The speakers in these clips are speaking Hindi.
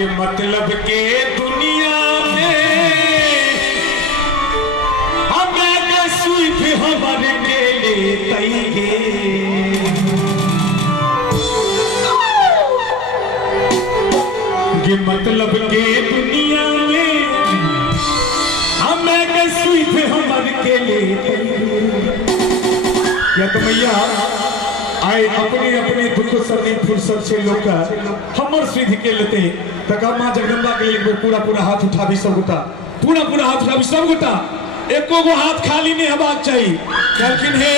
के मतलब के दुनिया में हमें सुख हमर के लेते के मतलब के दुनिया में हमें सुख हमर के लेते या तो मैया आए अपने अपने दुख सदी फुर्सत से लोग हमर सिद्ध के लेते तक मां जगदम्बा के लिए पूरा पूरा हाथ उठा भी सब गोटा पूरा पूरा हाथ उठा भी सब गोटा एको गो हाथ खाली नहीं हेबाक चाहिए कहलखिन हे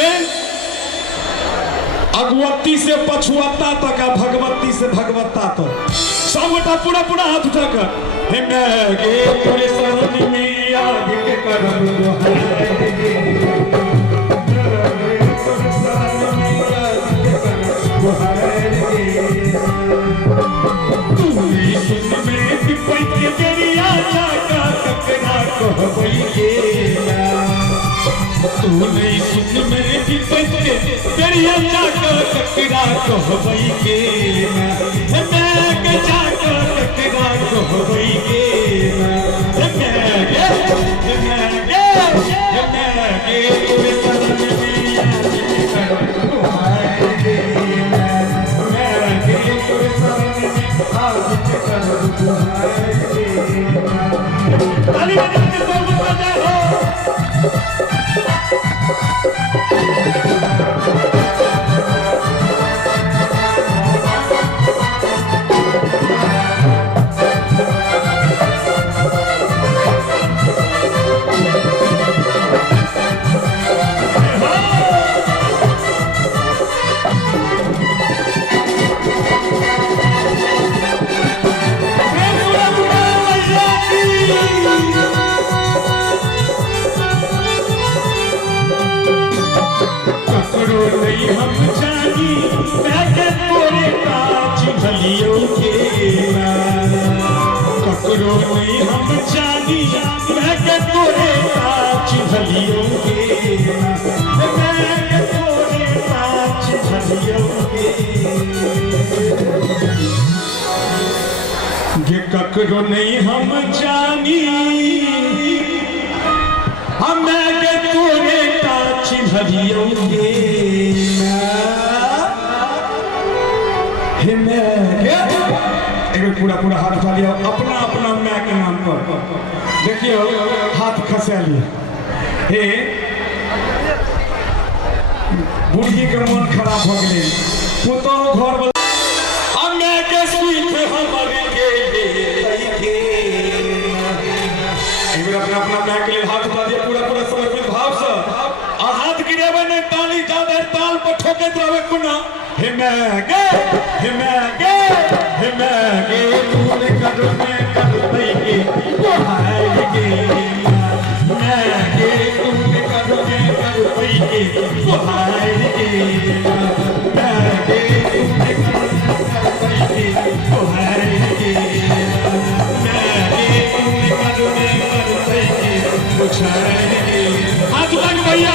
अगवती से पछुआता तक भगवती से भगवत्ता तक सब गोटा पूरा पूरा हाथ उठा कर हे मैं गे पूरे सहनी में याद के करब तू नहीं सुन मेरे विपत के दरिया जाकर टकरा कहबई के मैं के जाकर टकरा कहबई के मैं के पूरे सदन में मैं के पूरे सदन में आज कर ताली बजा के सब बजा हो हम जानी मैं तोरे काज भलियों के ककरो नहीं हम जानी मैं तोरे काज भलियों के मैं तोरे काज भलियों के ककरो नहीं हम जानी हम तोरे काज भलियों के पूरा पूरा हाथ उठा लिया अपना अपना मैं के नाम पर देखियो हाथ खसा लिया हे बुढ़ी के मन खराब हो गए पुतो घर हमें के सुख हमर के अपना अपना मैं के लिए हाथ उठा दिया पूरा पूरा समर्पित भाव से और हाथ गिरेबे ने ताली ज्यादा ताल पर ठोके रहे कुना हे मैं गे तूने कर दई के वो हाय गे मैं गे तूने कर दई के वो हाय गे मैं गे तूने कर दई के वो हाय गे मैं गे तूने कर दई के वो हाय गे हाथ लग भैया